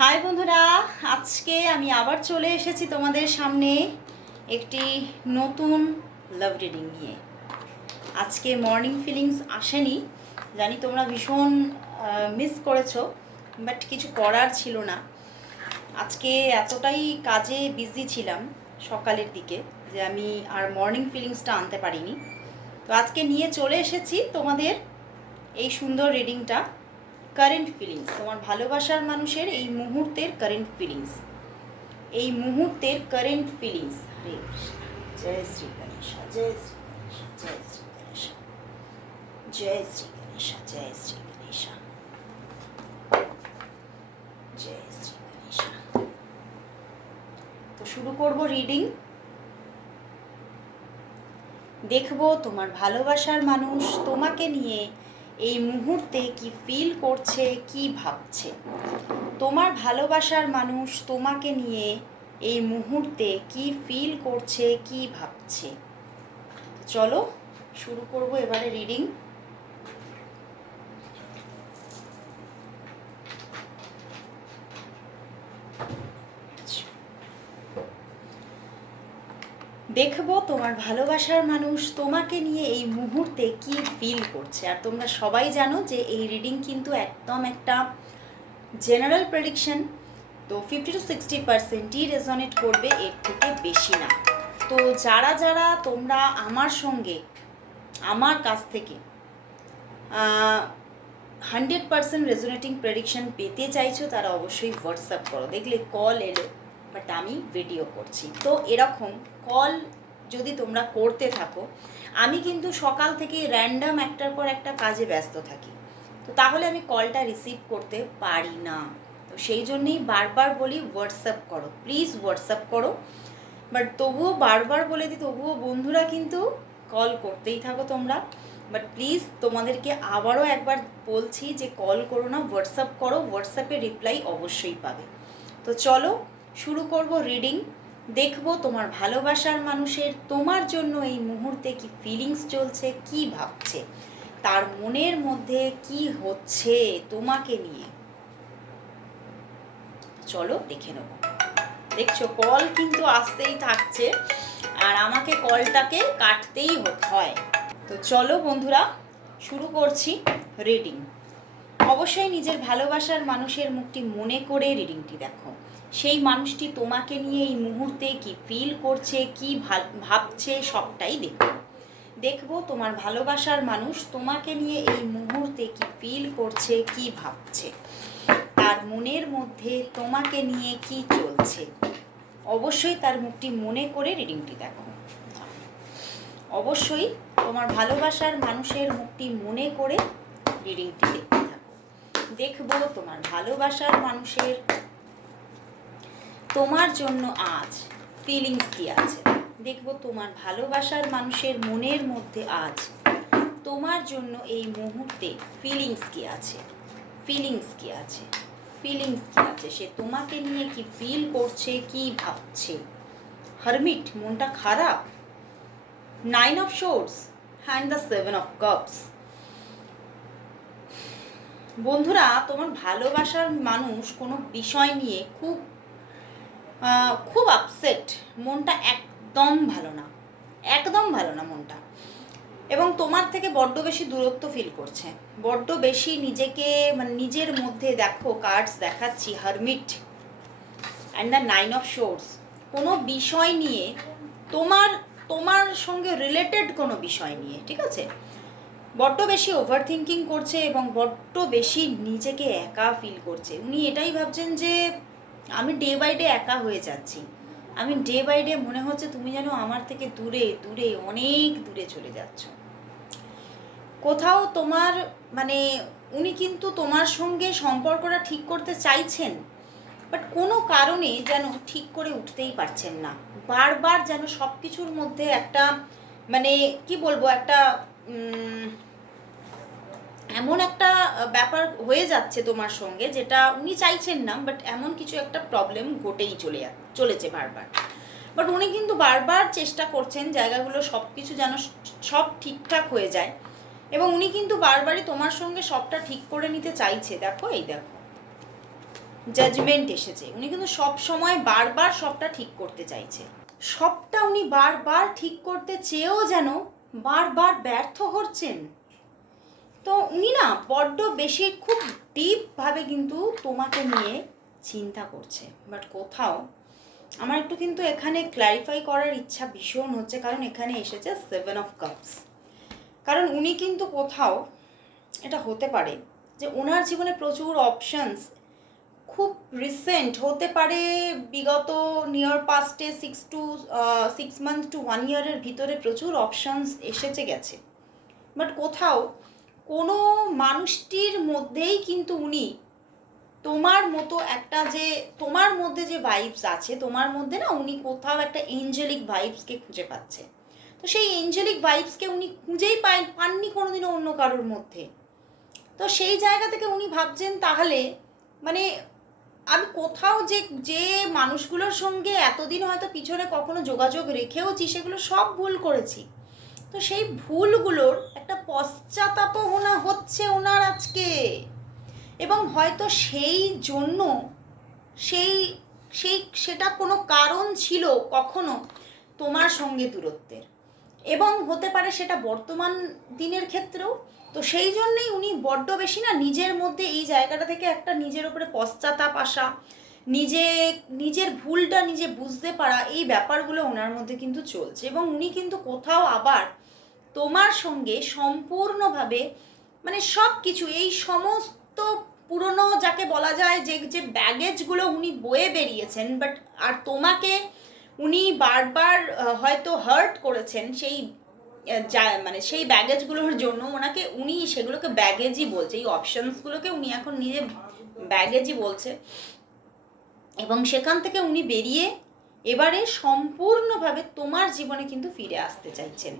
High বন্ধুরা, আজকে আমি আবার চলে এসেছি তোমাদের সামনে একটি নতুন লাভ রিডিং নিয়ে। আজকে মর্নিং ফিলিংস আসেনি, জানি তোমরা ভীষণ মিস করেছো, বাট কিছু করার ছিল না। আজকে এতটাই কাজে বিজি ছিলাম সকালের দিকে যে আমি আর মর্নিং ফিলিংসটা আনতে পারিনি। তো আজকে নিয়ে চলে এসেছি তোমাদের এই সুন্দর রিডিংটা। কারেন্ট ফিলিংস, তোমার ভালোবাসার মানুষের এই মুহূর্তের কারেন্ট ফিলিংস, এই মুহূর্তের কারেন্ট ফিলিংস। হরে কৃষ্ণ, জয় শ্রী গণেশা, জয় শ্রী গণেশা, জয় শ্রী গণেশা, জয় শ্রী গণেশা, জয় শ্রী গণেশা, জয় শ্রী গণেশা। তো শুরু করব রিডিং। দেখবো তোমার ভালোবাসার মানুষ তোমাকে নিয়ে এই মুহূর্তে কি ফিল করছে, কি ভাবছে। তোমার ভালোবাসার মানুষ তোমাকে নিয়ে এই মুহূর্তে কি ফিল করছে, কি ভাবছে। চলো শুরু করব এবারে রিডিং। দেখবো তোমার ভালোবাসার মানুষ তোমাকে নিয়ে এই মুহূর্তে কি ফিল করছে। আর তোমরা সবাই জানো যে এই রিডিং কিন্তু একদম একটা জেনারেল প্রেডিকশন, তো 50-60%ই রেজনেট করবে, এর থেকে বেশি না। তো যারা যারা তোমরা আমার সঙ্গে আমার কাছ থেকে 100% রেজোনেটিং প্রেডিকশন পেতে চাইছো তারা অবশ্যই হোয়াটসঅ্যাপ করো। দেখলে কল এলো, বাট আমি ভিডিও করছি, তো এরকম কল যদি তোমরা করতে থাকো, আমি কিন্তু সকাল থেকে র্যান্ডাম একটার পর একটা কাজে ব্যস্ত থাকি, তো তাহলে আমি কলটা রিসিভ করতে পারি না। তো সেই জন্যেই বারবার বলি হোয়াটসঅ্যাপ করো, প্লিজ হোয়াটসঅ্যাপ করো। বাট তবুও বারবার বলে দিই, তবুও বন্ধুরা কিন্তু কল করতেই থাকো তোমরা। বাট প্লিজ তোমাদেরকে আবারও একবার বলছি যে কল করো না, হোয়াটসঅ্যাপ করো, হোয়াটসঅ্যাপে রিপ্লাই অবশ্যই পাবে। তো চলো শুরু করব রিডিং। দেখবো তোমার ভালোবাসার মানুষের তোমার জন্য এই মুহূর্তে কি ফিলিংস চলছে, কি ভাবছে, তার মনের মধ্যে কি হচ্ছে তোমাকে নিয়ে। চলো দেখে নেব। দেখছো কল কিন্তু আসতেই থাকছে, আর আমাকে কলটাকে কাটতেই হয়। তো চলো বন্ধুরা শুরু করছি রিডিং। অবশ্যই নিজের ভালোবাসার মানুষের মুখটি মনে করে রিডিংটি দেখো। সেই মানুষটি তোমাকে নিয়ে এই মুহূর্তে কি ফিল করছে, কি ভাবছে, সবটাই দেখো। দেখবো তোমার ভালোবাসার মানুষ তোমাকে নিয়ে এই মুহূর্তে কি ফিল করছে, কি ভাবছে, তার মনের মধ্যে তোমাকে নিয়ে কি চলছে। অবশ্যই তার মুখটি মনে করে রিডিংটি দেখো। অবশ্যই তোমার ভালোবাসার মানুষের মুখটি মনে করে রিডিংটি দেখতে থাকো। দেখবো তোমার ভালোবাসার মানুষের তোমার জন্য আজ ফিলিংস কি আছে। দেখবো তোমার ভালোবাসার মানুষের মনের মধ্যে আজ তোমার জন্য এই মুহূর্তে ফিলিংস কি আছে, ফিলিংস কি আছে, ফিলিংস কি আছে। সে তোমাকে নিয়ে কি ফিল করছে, কি ভাবছে। হারমিট, মনটা খারাপ। 9 of Swords and the 7 of Cups। বন্ধুরা, তোমার ভালোবাসার মানুষ কোনো বিষয় নিয়ে খুব খুব আপসেট, মনটা একদম ভালো না, একদম ভালো না মনটা, এবং তোমার থেকে বড্ড বেশি দূরত্ব ফিল করছে, বড্ড বেশি নিজেকে মানে নিজের মধ্যে। দেখো কার্ডস দেখাচ্ছি, hermit and the 9 of Swords। কোনো বিষয় নিয়ে তোমার তোমার সঙ্গে রিলেটেড কোনো বিষয় নিয়ে, ঠিক আছে, বড্ড বেশি ওভার থিঙ্কিং করছে এবং বড্ড বেশি নিজেকে একা ফিল করছে। উনি এটাই ভাবছেন যে আমি ডে বাই ডে একা হয়ে যাচ্ছি, আমি ডে বাই ডে মনে হচ্ছে তুমি যেন আমার থেকে দূরে দূরে অনেক দূরে চলে যাচ্ছ কোথাও। তোমার মানে উনি কিন্তু তোমার সঙ্গে সম্পর্কটা ঠিক করতে চাইছেন, বাট কোনো কারণে যেন ঠিক করে উঠতেই পারছেন না। বারবার যেন সব কিছুর মধ্যে একটা মানে কি বলবো, একটা এমন একটা ব্যাপার হয়ে যাচ্ছে তোমার সঙ্গে যেটা উনি চাইছেন না, বাট এমন কিছু একটা প্রবলেম ঘটেই চলেছে বারবার। বাট উনি কিন্তু বারবার চেষ্টা করছেন জায়গাগুলো সব কিছু যেন সব ঠিকঠাক হয়ে যায়, এবং উনি কিন্তু বারবারই তোমার সঙ্গে সবটা ঠিক করে নিতে চাইছে। দেখো এই দেখো, জাজমেন্ট এসেছে। উনি কিন্তু সব সময় বারবার সবটা ঠিক করতে চাইছে, সবটা উনি বারবার ঠিক করতে চেয়েও যেন বারবার ব্যর্থ হচ্ছেন। তো উনি না বড্ড বেশি খুব ডিপভাবে কিন্তু তোমাকে নিয়ে চিন্তা করছে। বাট কোথাও আমার একটু কিন্তু এখানে ক্ল্যারিফাই করার ইচ্ছা ভীষণ হচ্ছে, কারণ এখানে এসেছে 7 অফ কাপস। কারণ উনি কিন্তু কোথাও এটা হতে পারে যে ওনার জীবনে প্রচুর অপশানস খুব রিসেন্ট হতে পারে, বিগত নিয়ার পাস্টে 6 মান্থ টু 1 ইয়ারের ভিতরে প্রচুর অপশানস এসেছে গেছে। বাট কোথাও কোনো মানুষটির মধ্যেই কিন্তু উনি তোমার মতো একটা যে তোমার মধ্যে যে ভাইবস আছে তোমার মধ্যে না, উনি কোথাও একটা এঞ্জেলিক ভাইবসকে খুঁজে পাচ্ছে। তো সেই এঞ্জেলিক ভাইবসকে উনি খুঁজেই পাননি কোনোদিনও অন্য কারোর মধ্যে। তো সেই জায়গা থেকে উনি ভাবছেন তাহলে মানে আমি কোথাও যে যে মানুষগুলোর সঙ্গে এতদিন হয়তো পিছনে কখনো যোগাযোগ রেখেওছি সেগুলো সব ভুল করেছি। তো সেই ভুলগুলোর একটা পশ্চাত্তাপ হচ্ছে ওনার আজকে, এবং হয়তো সেই জন্য সেই সেই সেটা কোনো কারণ ছিল কখনো তোমার সঙ্গে দূরত্বের, এবং হতে পারে সেটা বর্তমান দিনের ক্ষেত্রেও। তো সেই জন্যেই উনি বড্ড বেশি না নিজের মধ্যে এই জায়গাটা থেকে একটা নিজের ওপরে পশ্চাত্তাপ আসা, নিজের ভুলটা নিজে বুঝতে পারা, এই ব্যাপারগুলো ওনার মধ্যে কিন্তু চলছে। এবং উনি কিন্তু কোথাও আবার তোমার সঙ্গে সম্পূর্ণভাবে মানে সব কিছু এই সমস্ত পুরনো যাকে বলা যায় যে যে ব্যাগেজগুলো উনি বয়ে বেরিয়েছেন, বাট আর তোমাকে উনি বারবার হয়তো হার্ট করেছেন সেই মানে সেই ব্যাগেজগুলোর জন্য ওনাকে উনি সেগুলোকে ব্যাগেজই বলছে, এই অপশানসগুলোকে উনি এখন নিজে ব্যাগেজই বলছে। এবং সেখান থেকে উনি বেরিয়ে এবারে সম্পূর্ণভাবে তোমার জীবনে কিন্তু ফিরে আসতে চাইছেন।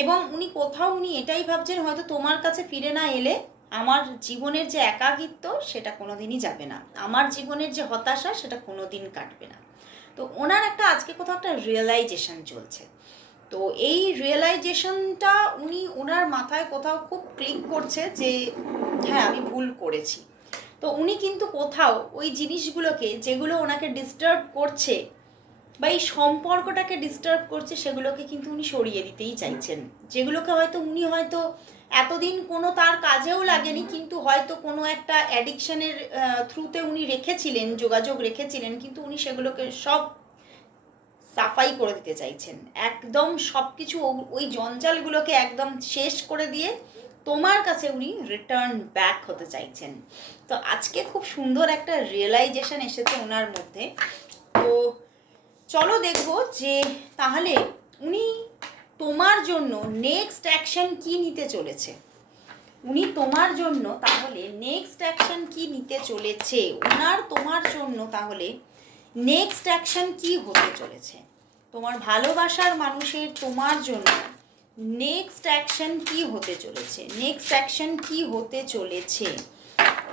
এবং উনি কোথাও উনি এটাই ভাবছেন হয়তো তোমার কাছে ফিরে না এলে আমার জীবনের যে একাকিত্ব সেটা কোনোদিনই যাবে না, আমার জীবনের যে হতাশা সেটা কোনোদিন কাটবে না। তো ওনার একটা আজকে কোথাও একটা রিয়েলাইজেশন চলছে। তো এই রিয়েলাইজেশনটা উনি ওনার মাথায় কোথাও খুব ক্লিক করছে যে হ্যাঁ আমি ভুল করেছি। তো উনি কিন্তু কোথাও ওই জিনিসগুলোকে যেগুলো ওনাকে ডিস্টার্ব করছে বা এই সম্পর্কটাকে ডিস্টার্ব করছে সেগুলোকে কিন্তু উনি সরিয়ে দিতেই চাইছেন, যেগুলোকে হয়তো উনি হয়তো এতদিন কোনো তার কাজেও লাগেনি, কিন্তু হয়তো কোনো একটা অ্যাডিকশানের থ্রুতে উনি রেখেছিলেন, যোগাযোগ রেখেছিলেন, কিন্তু উনি সেগুলোকে সব সাফাই করে দিতে চাইছেন, একদম সব কিছু ওই জঞ্জালগুলোকে একদম শেষ করে দিয়ে তোমার কাছে উনি রিটার্ন ব্যাক হতে চাইছেন। তো আজকে খুব সুন্দর একটা রিয়েলাইজেশন এসেছে ওনার মধ্যে। তো চলো দেখবো যে তাহলে উনি তোমার জন্য নেক্সট অ্যাকশন কি নিতে চলেছে, উনি তোমার জন্য তাহলে নেক্সট অ্যাকশন কি নিতে চলেছে, ওনার তোমার জন্য তাহলে নেক্সট অ্যাকশন কি হতে চলেছে, তোমার ভালোবাসার মানুষের তোমার জন্য নেক্সট অ্যাকশন কি হতে চলেছে, নেক্সট অ্যাকশন কি হতে চলেছে,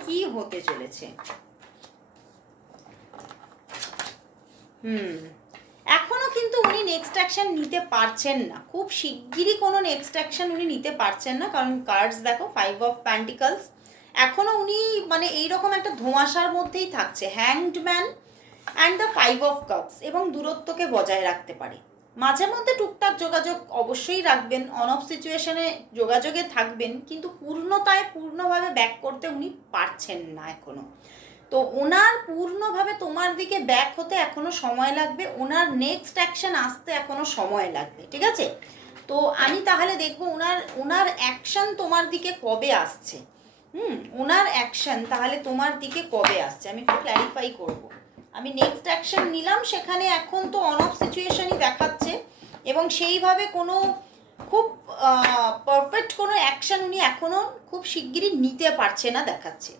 কি হতে চলেছে। এখনও কিন্তু উনি নেক্সট অ্যাকশন নিতে পারছেন না, খুব শিগগিরই কোনো নেক্সট অ্যাকশন উনি নিতে পারছেন না, কারণ কার্ডস দেখো 5 অফ প্যান্টিকলস, এখনও উনি মানে এইরকম একটা ধোঁয়াশার মধ্যেই থাকছে, hanged man and the 5 of cups, এবং দূরত্বকে বজায় রাখতে পারে। মাঝে মধ্যে টুকটাক যোগাযোগ অবশ্যই রাখবেন, অন অফ সিচুয়েশনে যোগাযোগে থাকবেন, কিন্তু পূর্ণভাবে ব্যাক করতে উনি পারছেন না এখনও। তো ওনার পূর্ণভাবে তোমার দিকে ব্যাক হতে এখনও সময় লাগবে, ওনার নেক্সট অ্যাকশন আসতে এখনও সময় লাগবে, ঠিক আছে। তো আমি তাহলে দেখবো ওনার অ্যাকশন তোমার দিকে কবে আসছে, ওনার অ্যাকশন তাহলে তোমার দিকে কবে আসছে আমি একটু ক্ল্যারিফাই করবো। আমি নেক্সট অ্যাকশন নিলাম, সেখানে এখন তো অন অফ সিচুয়েশনই দেখাচ্ছে, এবং সেইভাবে কোনো খুব পারফেক্ট কোনো অ্যাকশন উনি এখনও খুব শিগগিরই নিতে পারছে না দেখাচ্ছে।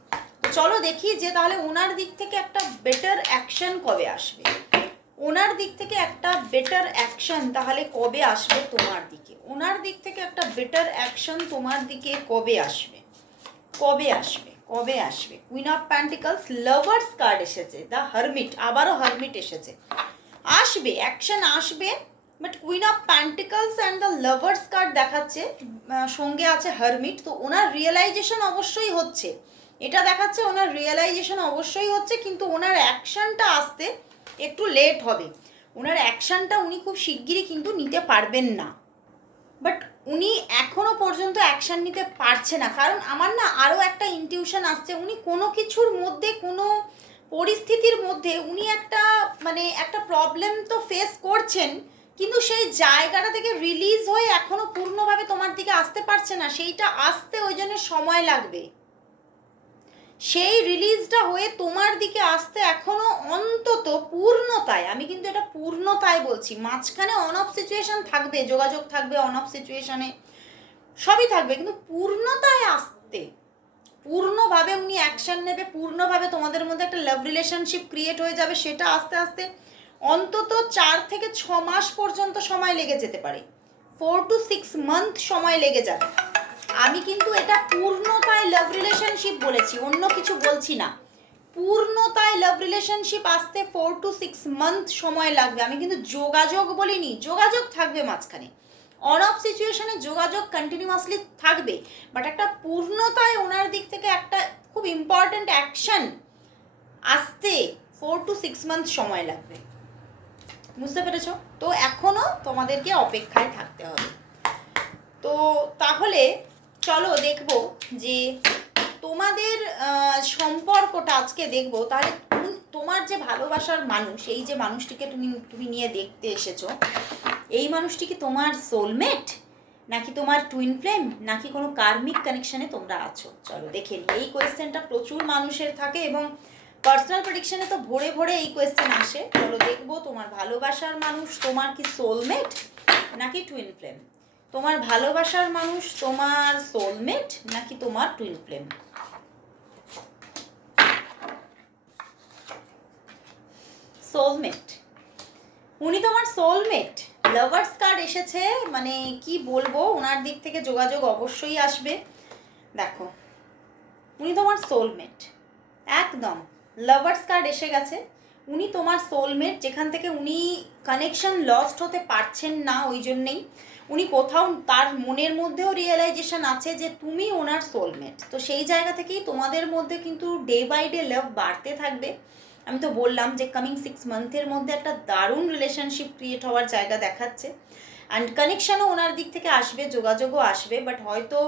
চলো দেখি যে তাহলে ওনার দিক থেকে একটা বেটার অ্যাকশন কবে আসবে, ওনার দিক থেকে একটা বেটার অ্যাকশন তাহলে কবে আসবে তোমার দিকে, ওনার দিক থেকে একটা বেটার অ্যাকশন তোমার দিকে কবে আসবে, কবে আসবে, কবে আসবে। Queen of pentacles, lovers card এসেছে, দ্য হারমিট, আবারও হারমিট এসেছে, আসবে অ্যাকশন আসবে, but queen of pentacles and the lovers card দেখাচ্ছে, সঙ্গে আছে হারমিট। তো ওনার রিয়েলাইজেশন অবশ্যই হচ্ছে, এটা দেখাচ্ছে ওনার রিয়েলাইজেশন অবশ্যই হচ্ছে, কিন্তু ওনার অ্যাকশনটা আসতে একটু লেট হবে। ওনার অ্যাকশনটা উনি খুব শিগগিরই কিন্তু নিতে পারবেন না, বাট উনি এখনো পর্যন্ত অ্যাকশন নিতে পারছে না। কারণ আমার না আরও একটা ইনটিউশন আসছে, উনি কোনো কিছুর মধ্যে, কোনো পরিস্থিতির মধ্যে উনি একটা মানে একটা প্রবলেম তো ফেস করছেন, কিন্তু সেই জায়গাটা থেকে রিলিজ হয়ে এখনো পূর্ণভাবে তোমার দিকে আসতে পারছে না। সেইটা আসতে ওই জন্য সময় লাগবে। সেই রিলিজটা হয়ে তোমার দিকে আসতে এখনো অন্তত পূর্ণতায়, আমি কিন্তু এটা পূর্ণতায় বলছি, মাঝখানে অন অফ সিচুয়েশন থাকবে, যোগাযোগ থাকবে অন অফ সিচুয়েশনে, সবই থাকবে, কিন্তু পূর্ণতায় আসতে, পূর্ণভাবে উনি অ্যাকশন নেবে, পূর্ণভাবে তোমাদের মধ্যে একটা লাভ রিলেশনশিপ ক্রিয়েট হয়ে যাবে, সেটা আস্তে আস্তে অন্তত 4 থেকে 6 মাস পর্যন্ত সময় লেগে যেতে পারে, 4 to 6 মান্থ সময় লেগে যাবে। আমি কিন্তু এটা পূর্ণতায় লাভ রিলেশনশিপ বলেছি, অন্য কিছু বলছি না। পূর্ণতায় লাভ রিলেশনশিপ আসতে 4 to 6 মান্থ সময় লাগবে। আমি কিন্তু যোগাযোগ বলিনি, যোগাযোগ থাকবে মাঝখানে, অন অফ সিচুয়েশনে যোগাযোগ কন্টিনিউয়াসলি থাকবে, বাট একটা পূর্ণতায় ওনার দিক থেকে একটা খুব ইম্পর্ট্যান্ট অ্যাকশন আসতে 4 to 6 মান্থ সময় লাগবে। বুঝতে পেরেছ? তো এখনও তোমাদেরকে অপেক্ষায় থাকতে হবে। তো তাহলে চলো দেখবো যে তোমাদের সম্পর্কটা আজকে দেখবো। তাহলে তোমার যে ভালোবাসার মানুষ, এই যে মানুষটিকে তুমি নিয়ে দেখতে এসেছো, এই মানুষটি কি তোমার সোলমেট, নাকি তোমার টুইন ফ্লেম, নাকি কোনো কার্মিক কানেকশনে তোমরা আছো? চলো দেখে নিই। এই কোয়েশ্চেনটা প্রচুর মানুষের থাকে এবং পার্সোনাল প্রেডিকশনে তো ভরে ভরে এই কোয়েশ্চেন আসে। চলো দেখবো তোমার ভালোবাসার মানুষ তোমার কি সোলমেট নাকি টুইন ফ্লেম। তোমার ভালোবাসার মানুষ তোমার সোলমেট নাকি তোমার টুইন ফ্লেম। সোলমেট, উনি তোমার সোলমেট। লাভার্স কার্ড এসেছে, মানে কি বলবো, ওনার দিক থেকে যোগাযোগ অবশ্যই আসবে। দেখো উনি তোমার সোলমেট, একদম লাভার্স কার্ড এসে গেছে। উনি তোমার সোলমেট, যেখান থেকে উনি কানেকশন লস্ট হতে পারছেন না, ওই জন্যেই উনি কোথাও তার মনের মধ্যেও রিয়েলাইজেশন আছে যে তুমি ওনার সোলমেট। তো সেই জায়গা থেকেই তোমাদের মধ্যে কিন্তু ডে বাই ডে লাভ বাড়তে থাকবে। আমি তো বললাম যে কামিং 6 মান্থের মধ্যে একটা দারুণ রিলেশনশিপ ক্রিয়েট হওয়ার জায়গা দেখাচ্ছে, অ্যান্ড কানেকশানও ওনার দিক থেকে আসবে, যোগাযোগও আসবে, বাট হয়তো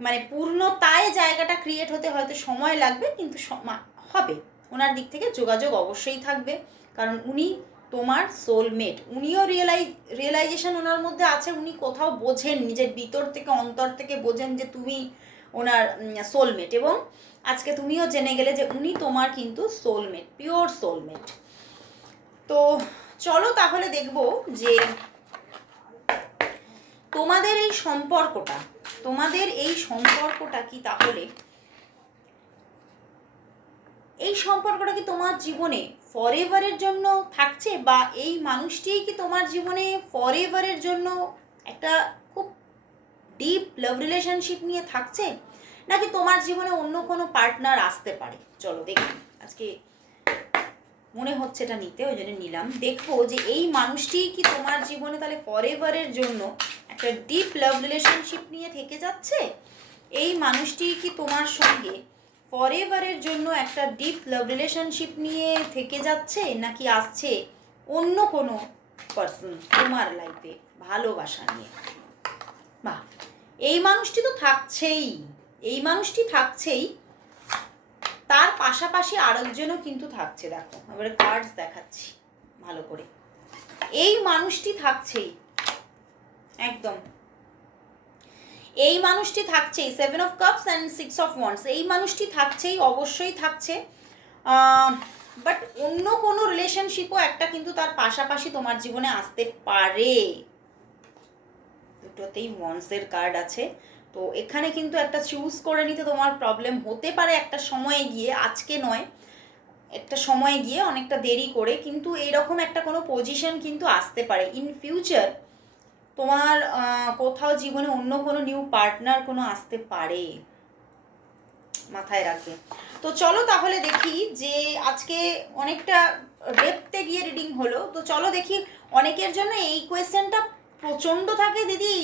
মানে পূর্ণতায় জায়গাটা ক্রিয়েট হতে হয়তো সময় লাগবে, কিন্তু হবে। ওনার দিক থেকে যোগাযোগ অবশ্যই থাকবে, কারণ উনি তোমার সোলমেট। উনিও রিয়েলাইজেশন ওনার মধ্যে আছে, উনি কোথাও বোঝেন, নিজের ভিতর থেকে অন্তর থেকে বোঝেন যে তুমি ওনার সোলমেট, এবং আজকে তুমিও জেনে গেলে যে উনি তোমার কিন্তু সোলমেট, পিওর সোলমেট। তো চলো তাহলে দেখবো যে তোমাদের এই সম্পর্কটা কি, তাহলে এই সম্পর্কটা কি তোমার জীবনে ফরএভারের জন্য থাকছে, বা এই মানুষটিই কি তোমার জীবনে ফরএভারের জন্য একটা খুব ডিপ লাভ রিলেশনশিপ নিয়ে থাকছে, নাকি তোমার জীবনে অন্য কোনো পার্টনার আসতে পারে। চলো দেখি, আজকে মনে হচ্ছে এটা নিতে, ওই জন্য নিলাম। দেখবো যে এই মানুষটিই কি তোমার জীবনে তাহলে ফরএভারের জন্য একটা ডিপ লাভ রিলেশনশিপ নিয়ে থেকে যাচ্ছে, এই মানুষটি কি তোমার সঙ্গে ফরএভারের জন্য একটা ডিপ লাভ রিলেশনশিপ নিয়ে থেকে যাচ্ছে, নাকি আসছে অন্য কোনো পার্সন তোমার লাইফে ভালোবাসা নিয়ে। বাহ, এই মানুষটি তো থাকছেই, এই মানুষটি থাকছেই, তার পাশাপাশি আরেকজনও কিন্তু থাকছে। দেখো এবারে কার্ডস দেখাচ্ছি ভালো করে। এই মানুষটি থাকছেই, একদম এই মানুষটি থাকছেই। 7 of cups and 6 of wands, এই মানুষটি থাকছেই, অবশ্যই থাকছে, বাট অন্য কোনো রিলেশনশিপও একটা কিন্তু তার পাশাপাশি তোমার জীবনে আসতে পারে। দুটোতেই ওয়ান্ডসের কার্ড আছে, তো এখানে কিন্তু একটা চুজ করে নিতে তোমার প্রবলেম হতে পারে একটা সময়ে গিয়ে, আজকে নয়, একটা সময় গিয়ে, অনেকটা দেরি করে, কিন্তু এইরকম একটা কোনো পজিশন কিন্তু আসতে পারে ইন ফিউচার। তোমার কোথাও জীবনে অন্য কোনো নিউ পার্টনার কোনো আসতে পারে, মাথায় রাখবে। তো চলো তাহলে দেখি যে আজকে অনেকটা ডেপথে গিয়ে রিডিং হলো, তো চলো দেখি। অনেকের জন্য এই কোয়েশ্চেনটা প্রচণ্ড থাকে, দিদি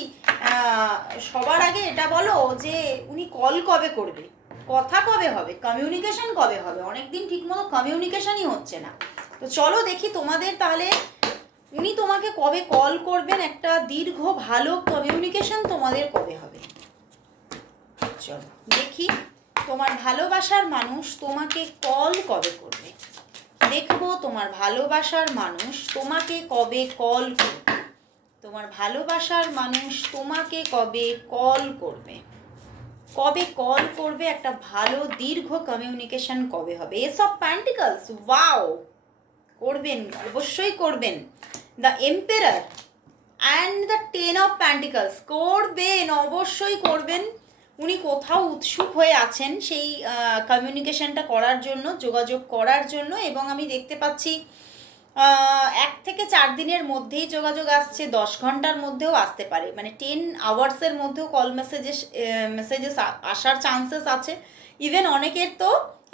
সবার আগে এটা বলো যে উনি কল কবে করবে। কথা কবে হবে, কমিউনিকেশন কবে হবে? অনেকদিন ঠিকমতো কমিউনিকেশনই হচ্ছে না। তো চলো দেখি তোমাদের তাহলে উনি তোমাকে কবে কল করবেন, একটা দীর্ঘ ভালো কমিউনিকেশন তোমাদের কবে হবে। চলো দেখি তোমার ভালোবাসার মানুষ তোমাকে কল কবে করবে। দেখবো তোমার ভালোবাসার মানুষ তোমাকে কবে কল করবে। তোমার ভালোবাসার মানুষ তোমাকে কবে কল করবে, কবে কল করবে, একটা ভালো দীর্ঘ কমিউনিকেশন কবে হবে। এস অফ প্যান্টিকলস, ওয়াও, করবেন, অবশ্যই করবেন। The emperor and the 10 of pentacles, করবেন, অবশ্যই করবেন। উনি কোথাও উৎসুক হয়ে আছেন সেই কমিউনিকেশনটা করার জন্য, যোগাযোগ করার জন্য, এবং আমি দেখতে পাচ্ছি 1 থেকে 4 দিনের মধ্যেই যোগাযোগ আসছে, 10 ঘন্টার মধ্যেও আসতে পারে, মানে 10 আওয়ার্সের মধ্যেও কল মেসেজেস আসার চান্সেস আছে। ইভেন অনেকের তো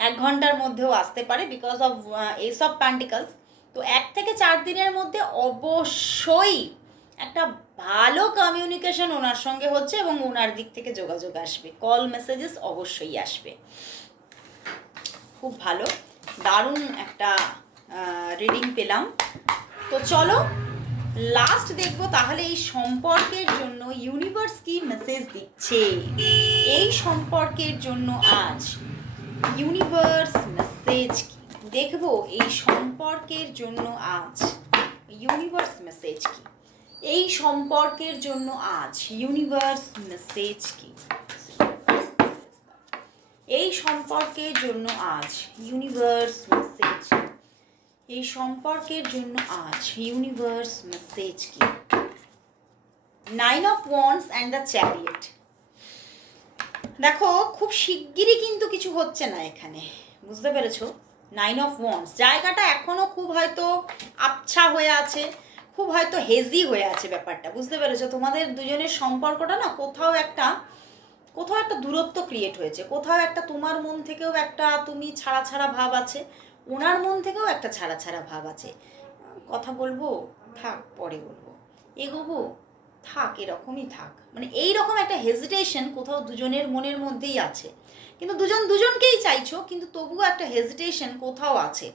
1 ঘন্টার মধ্যেও আসতে পারে because of S of pentacles. তো 1 থেকে 4 দিনের মধ্যে অবশ্যই একটা ভালো কমিউনিকেশন ওনার সঙ্গে হচ্ছে এবং ওনার দিক থেকে যোগাযোগ আসবে, কল মেসেজেস অবশ্যই আসবে। খুব ভালো, দারুণ একটা রিডিং পেলাম। তো চলো লাস্ট দেখবো তাহলে এই সম্পর্কের জন্য ইউনিভার্স কি মেসেজ দিচ্ছে। এই সম্পর্কের জন্য আজ ইউনিভার্স মেসেজ কি দেখবো, এই সম্পর্কের জন্য আজ ইউনিভার্স মেসেজ কি, এই সম্পর্কের জন্য আজ ইউনিভার্স মেসেজ কি, এই সম্পর্কের জন্য আজ ইউনিভার্স মেসেজ, এই সম্পর্কের জন্য আজ ইউনিভার্স মেসেজ কি। 9 of wands and the chariot. দেখো খুব শিগগিরই কিন্তু কিছু হচ্ছে না এখানে, বুঝতে পেরেছো? 9 অফ ওয়ান্ডস, জায়গাটা এখনো খুব হয়তো আবছা হয়ে আছে, খুব হয়তো হেজি হয়ে আছে ব্যাপারটা, বুঝতে পেরেছো? তোমাদের দুজনের সম্পর্কটা না কোথাও একটা দূরত্ব ক্রিয়েট হয়েছে, কোথাও একটা তোমার মন থেকেও একটা তুমি ছাড়া ছাড়া ভাব আছে, ওনার মন থেকেও একটা ছাড়া ছাড়া ভাব আছে। কথা বলবো, থাক পরে বলবো, এগোবো, থাক এরকমই থাক, মানে এই রকম একটা হেজিটেশন কোথাও দুজনের মনের মধ্যেই আছে। কিন্তু দুজন দুজনকেই চাইছো, কিন্তু তবুও একটা হেজিটেশন কোথাও আছে,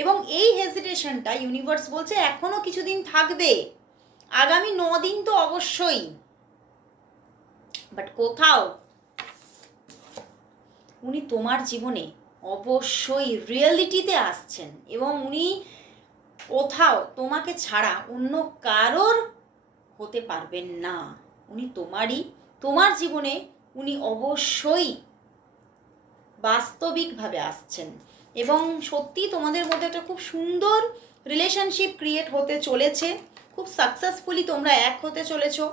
এবং এই হেজিটেশনটা ইউনিভার্স বলছে এখনো কিছুদিন থাকবে, আগামী 9 দিন তো অবশ্যই, বাট কোথাও উনি তোমার জীবনে অবশ্যই রিয়েলিটিতে আসছেন, এবং উনি কোথাও তোমাকে ছাড়া অন্য কারোর হতে পারবেন না। উনি তোমার জীবনে উনি অবশ্যই বাস্তবিকভাবে আসছেন, এবং সত্যি তোমাদের মধ্যে একটা খুব সুন্দর রিলেশনশিপ ক্রিয়েট হতে চলেছে, খুব সাকসেসফুলি তোমরা এক হতে চলেছো।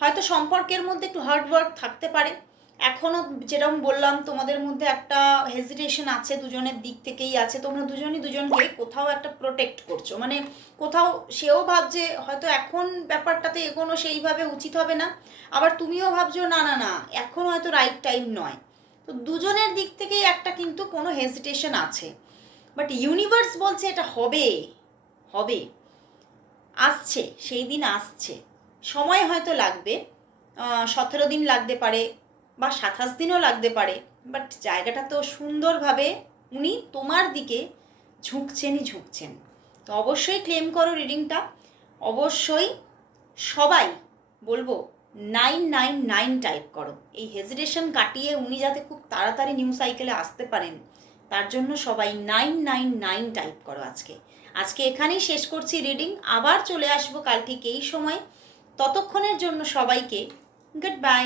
হয়তো সম্পর্কের মধ্যে একটু হার্ড ওয়ার্ক থাকতে পারে, এখনও যেরকম বললাম তোমাদের মধ্যে একটা হেজিটেশন আছে, দুজনের দিক থেকেই আছে, তোমরা দুজনই দুজনকে কোথাও একটা প্রোটেক্ট করছো, মানে কোথাও সেও ভাবছে হয়তো এখন ব্যাপারটাতে এগোনো সেইভাবে উচিত হবে না, আবার তুমিও ভাবছো না না না এখন হয়তো রাইট টাইম নয়। তো দুজনের দিক থেকেই একটা কিন্তু কোনো হেজিটেশন আছে, বাট ইউনিভার্স বলছে এটা হবে, হবে, আসছে, সেই দিন আসছে, সময় হয়তো লাগবে, 17 দিন লাগতে পারে বা 27 দিনও লাগতে পারে, বাট জায়গাটা তো সুন্দরভাবে উনি তোমার দিকে ঝুঁকছেন। তো অবশ্যই ক্লেম করো রিডিংটা, অবশ্যই সবাই বলবো 999 টাইপ করো, এই হেজিটেশন কাটিয়ে উনি যাতে খুব তাড়াতাড়ি নিউ সাইকেলে আসতে পারেন তার জন্য সবাই 999 টাইপ করো। আজকে এখানেই শেষ করছি রিডিং, আবার চলে আসবো কাল ঠিক এই সময়। ততক্ষণের জন্য সবাইকে গুড বাই।